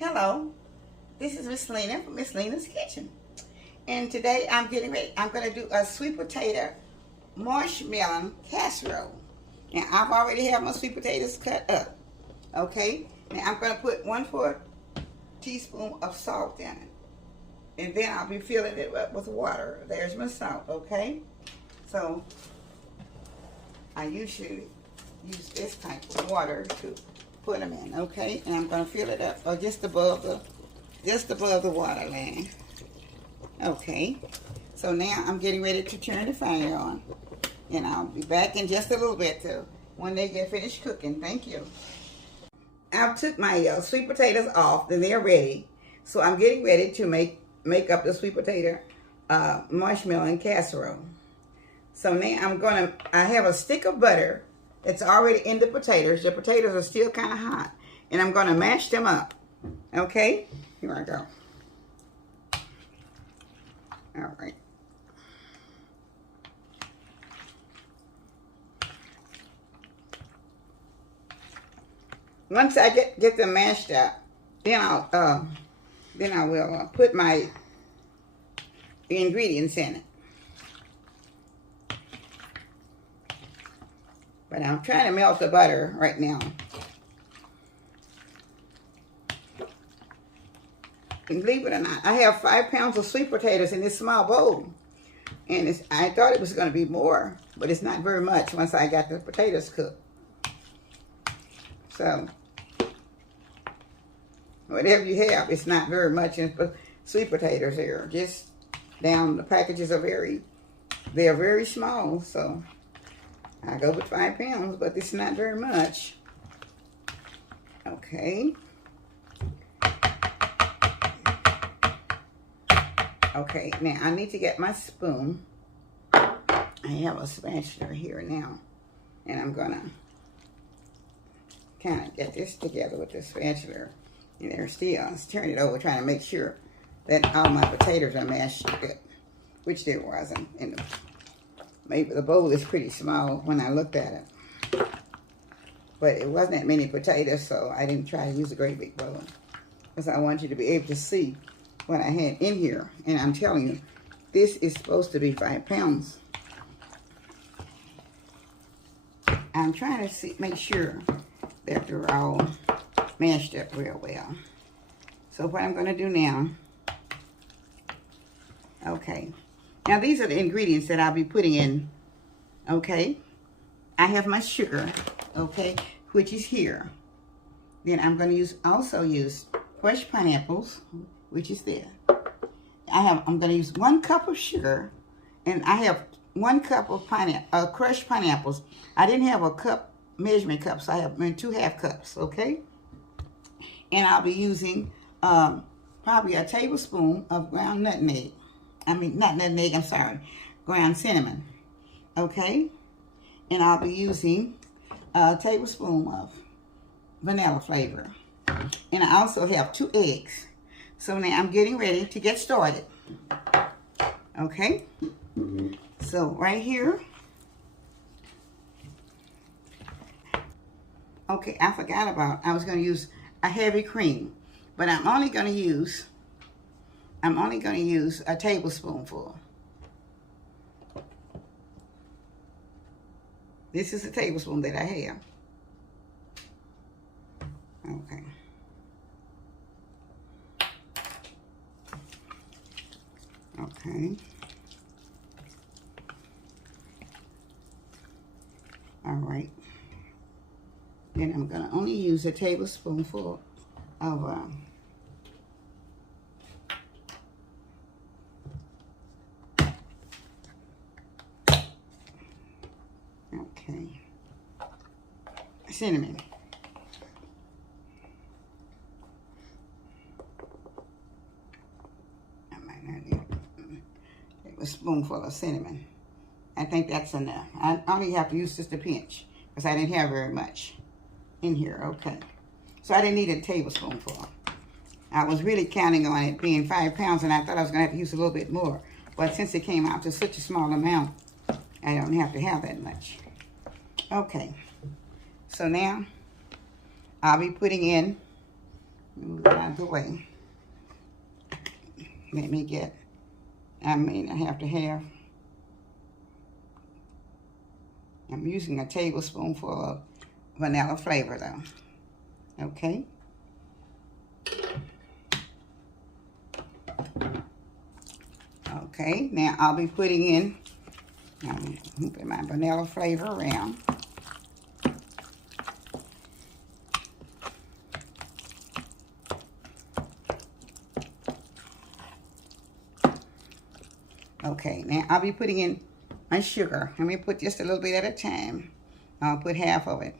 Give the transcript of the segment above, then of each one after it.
Hello, this is Miss Lena from Miss Lena's Kitchen. And today I'm getting ready. I'm going to do a sweet potato marshmallow casserole. Now I've already have my sweet potatoes cut up. Okay, now I'm going to put 1/4 teaspoon of salt in it. And then I'll be filling it up with water. There's my salt, okay? So I usually use this type of water to put them in, okay? And I'm going to fill it up just above the water line. Okay. So now I'm getting ready to turn the fire on. And I'll be back in just a little bit too when they get finished cooking. Thank you. I took my sweet potatoes off and they're ready. So I'm getting ready to make up the sweet potato marshmallow casserole. So now I have a stick of butter that's already in the potatoes. The potatoes are still kind of hot. And I'm going to mash them up. Okay? Here I go. All right. Once I get them mashed up, then I will put my ingredients in it. But I'm trying to melt the butter right now. And believe it or not, I have 5 pounds of sweet potatoes in this small bowl. And I thought it was going to be more, but it's not very much once I got the potatoes cooked. So, whatever you have, it's not very much in sweet potatoes here. Just down, the packages are they're very small, so I go with 5 pounds, but it's not very much. Okay. Okay, now I need to get my spoon. I have a spatula here now. And I'm gonna kind of get this together with the spatula. And there still, let's turn it over, trying to make sure that all my potatoes are mashed good, which there wasn't. And maybe the bowl is pretty small when I looked at it. But it wasn't that many potatoes, so I didn't try to use a great big bowl. Because I want you to be able to see what I had in here. And I'm telling you, this is supposed to be 5 pounds. I'm trying to make sure that they're all mashed up real well. So what I'm going to do now, okay. Now these are the ingredients that I'll be putting in, okay. I have my sugar, okay, which is here. Then I'm going to also use fresh pineapples, which is there. I'm going to use 1 cup of sugar, and I have 1 cup of crushed pineapples. I didn't have a measurement cup, so I have 2 half cups, okay? And I'll be using probably a tablespoon of ground nutmeg. Not nutmeg, I'm sorry, ground cinnamon, okay? And I'll be using a tablespoon of vanilla flavor. And I also have 2 eggs. So now I'm getting ready to get started. Okay? So right here. Okay, I I was going to use a heavy cream. But I'm only going to use a tablespoonful. This is a tablespoon that I have. Okay. Okay. All right. Then I'm going to only use a tablespoonful of okay, cinnamon. A spoonful of cinnamon. I think that's enough. I only have to use just a pinch because I didn't have very much in here. Okay. So I didn't need a tablespoonful. I was really counting on it being 5 pounds and I thought I was going to have to use a little bit more. But since it came out to such a small amount, I don't have to have that much. Okay. So now I'll be putting in Move it out of the way. Let me get, I have to have, I'm using a tablespoonful of vanilla flavor though. Okay. Okay, now I'll be putting in, put my vanilla flavor around. Okay, now I'll be putting in my sugar. Let me put just a little bit at a time. I'll put half of it.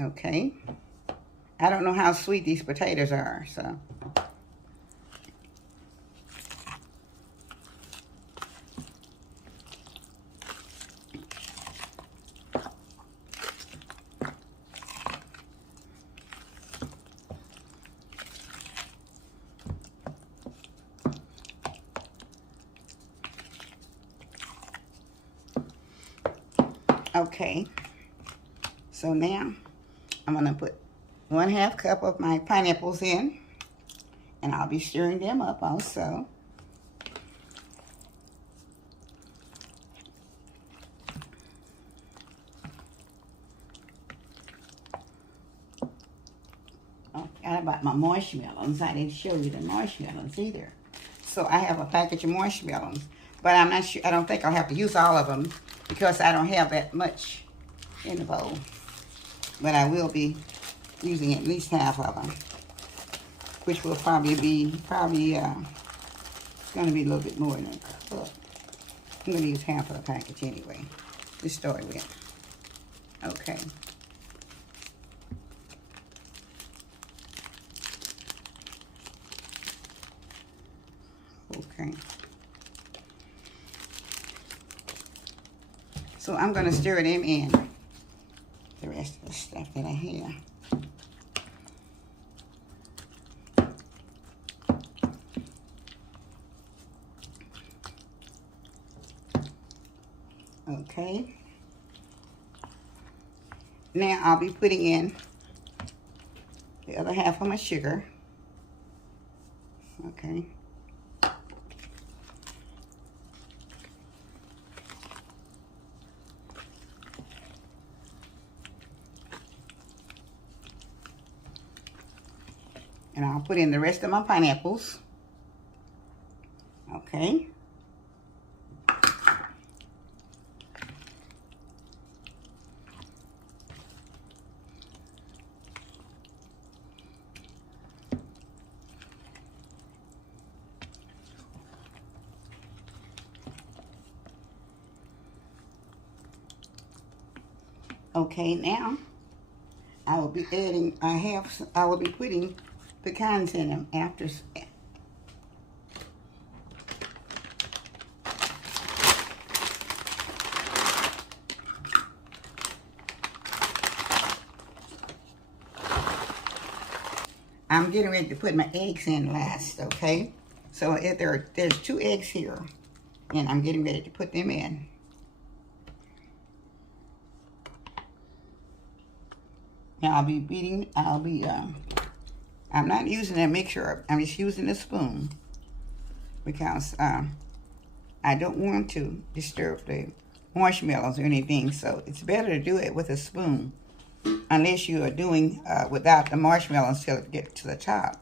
Okay. I don't know how sweet these potatoes are, so. Okay, so now I'm gonna put 1/2 cup of my pineapples in, and I'll be stirring them up also. Oh, forgot about my marshmallows. I didn't show you the marshmallows either. So I have a package of marshmallows, but I'm not sure, I don't think I'll have to use all of them because I don't have that much in the bowl. But I will be using at least half of them, which will probably it's going to be a little bit more than a cup. I'm going to use half of the package anyway to start with. Okay. Okay. So I'm going to stir them in, the rest of the stuff that I have. Okay. Now I'll be putting in the other half of my sugar. Okay. And I'll put in the rest of my pineapples. Okay. Okay, now I will be adding, I will be putting pecans in them after. I'm getting ready to put my eggs in last, okay? So if there's 2 eggs here, and I'm getting ready to put them in. Now I'm not using a mixer, I'm just using a spoon because I don't want to disturb the marshmallows or anything, so it's better to do it with a spoon unless you are doing without the marshmallows till it gets to the top.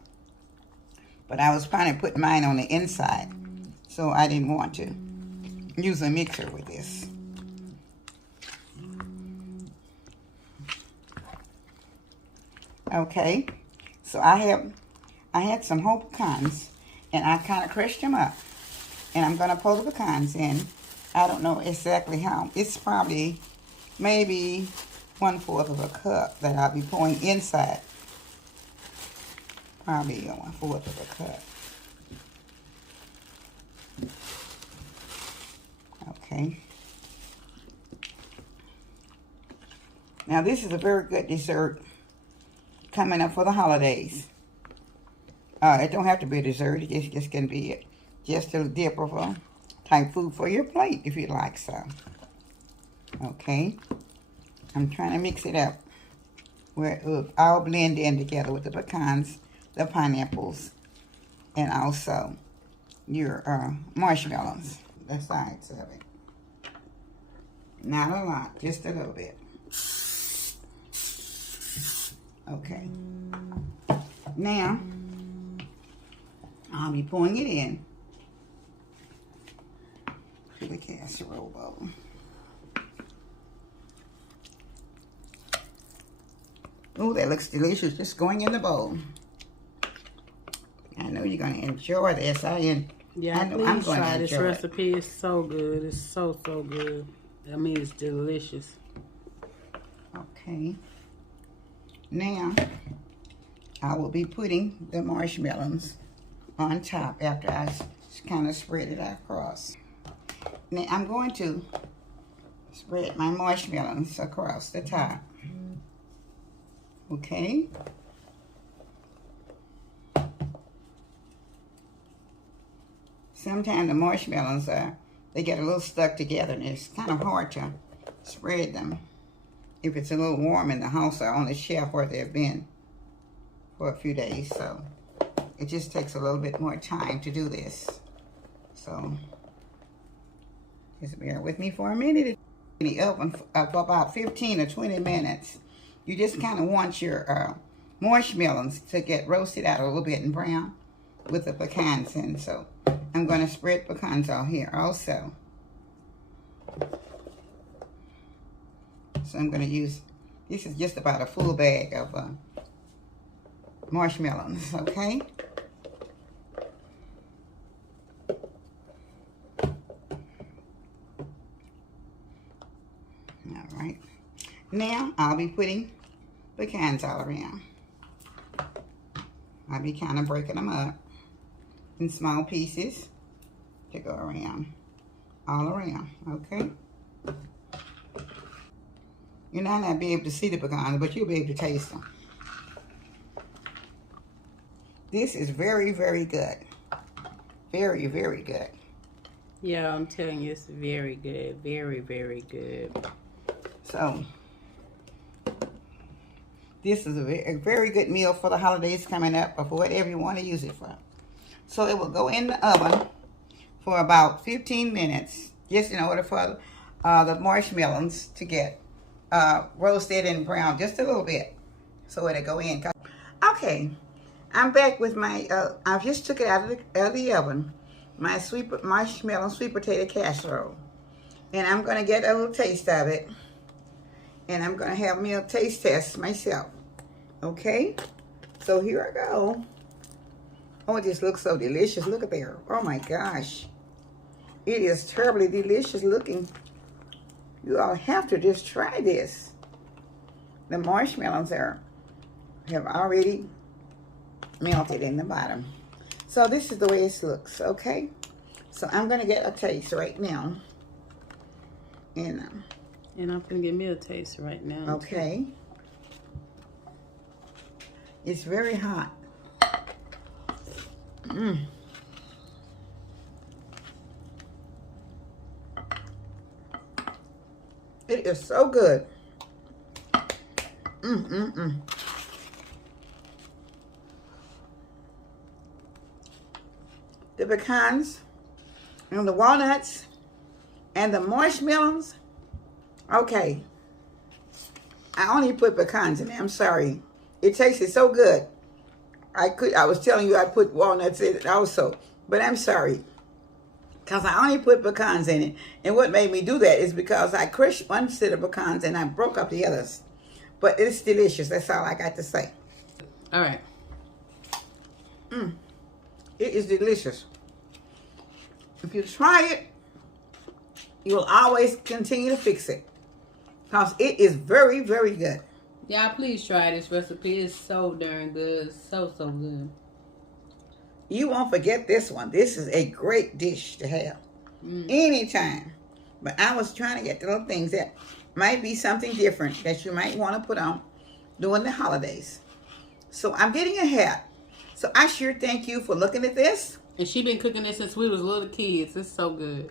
But I was planning to put mine on the inside, so I didn't want to use a mixer with this. Okay, so I had some whole pecans, and I kind of crushed them up, and I'm gonna pour the pecans in. I don't know exactly how. It's probably maybe 1/4 of a cup that I'll be pouring inside. Probably 1/4 of a cup. Okay. Now this is a very good dessert coming up for the holidays. It don't have to be a dessert. It just can be just a dip of a type food for your plate if you like so. Okay. I'm trying to mix it up where it will all blend in together with the pecans the pineapples and also your marshmallows, the sides of it. Not a lot, just a little bit. Okay. Now, I'll be pouring it in to the casserole bowl. Oh, that looks delicious, just going in the bowl. I know you're going to enjoy this. Yeah, I know I'm going try to this enjoy recipe. It's so good. It's so good. I mean, it's delicious. Okay. Now, I will be putting the marshmallows on top after I kind of spread it across. Now, I'm going to spread my marshmallows across the top. Okay. Sometimes the marshmallows they get a little stuck together and it's kind of hard to spread them if it's a little warm in the house or on the shelf where they've been for a few days. So it just takes a little bit more time to do this. So just bear with me for a minute. In the oven for about 15 or 20 minutes. You just kind of want your marshmallows to get roasted out a little bit and brown with the pecans in. So I'm going to spread pecans out here also. So I'm going to use, this is just about a full bag of marshmallows, okay? All right. Now I'll be putting pecans all around. I'll be kind of breaking them up in small pieces to go around, all around, okay? You're not going to be able to see the pecans, but you'll be able to taste them. This is very, very good. Very, very good. Yeah, I'm telling you, it's very good. Very, very good. So, this is a very good meal for the holidays coming up or for whatever you want to use it for. So, it will go in the oven for about 15 minutes, just in order for the marshmallows to get roasted and brown just a little bit. So, it'll go in. Okay, I'm back with my, I just took it out of the oven, my marshmallow sweet potato casserole. And I'm going to get a little taste of it. And I'm going to have me a taste test myself. Okay? So here I go. Oh, it just looks so delicious. Look at there. Oh my gosh. It is terribly delicious looking. You all have to just try this. The marshmallows have already melted in the bottom. So this is the way it looks, okay? So I'm going to get a taste right now. And I'm going to get me a taste right now. Okay. It's very hot. It is so good. The pecans and the walnuts and the marshmallows. Okay. I only put pecans in there. I'm sorry. It tasted so good. I was telling you I put walnuts in it also. But I'm sorry. Because I only put pecans in it. And what made me do that is because I crushed one set of pecans and I broke up the others. But it's delicious. That's all I got to say. All right. It is delicious. If you try it, you will always continue to fix it. Because it is very, very good. Y'all, please try this recipe. It's so darn good. So good. You won't forget this one. This is a great dish to have anytime. But I was trying to get the little things that might be something different that you might want to put on during the holidays. So I'm getting ahead. So I sure thank you for looking at this. And she been cooking this since we was little kids. It's so good.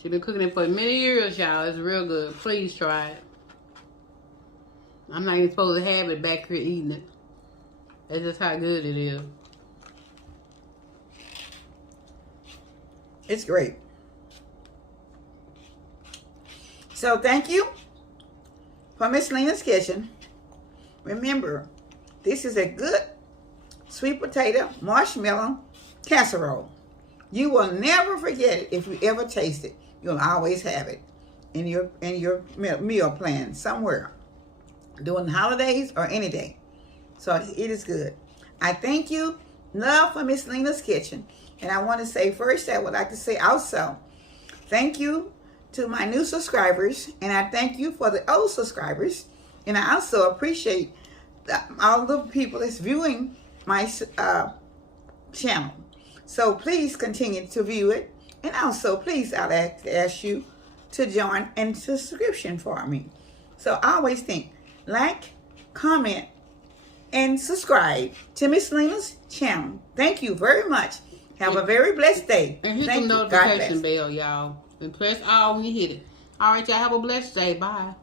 She been cooking it for many years, y'all. It's real good. Please try it. I'm not even supposed to have it back here eating it. That's just how good it is. It's great. So thank you for Miss Lena's Kitchen. Remember, this is a good sweet potato marshmallow casserole. You will never forget it if you ever taste it. You'll always have it in your meal plan somewhere during the holidays or any day. So it is good. I thank you. Love for Miss Lena's Kitchen. And I want to say first, I would like to say also, thank you to my new subscribers. And I thank you for the old subscribers. And I also appreciate all the people that's viewing my channel. So please continue to view it. And also, please, I'd like to ask you to join in subscription for me. So I always think, like, comment, and subscribe to Miss Lena's channel. Thank you very much. Have a very blessed day. And hit the notification bell, y'all. And press all when you hit it. All right, y'all. Have a blessed day. Bye.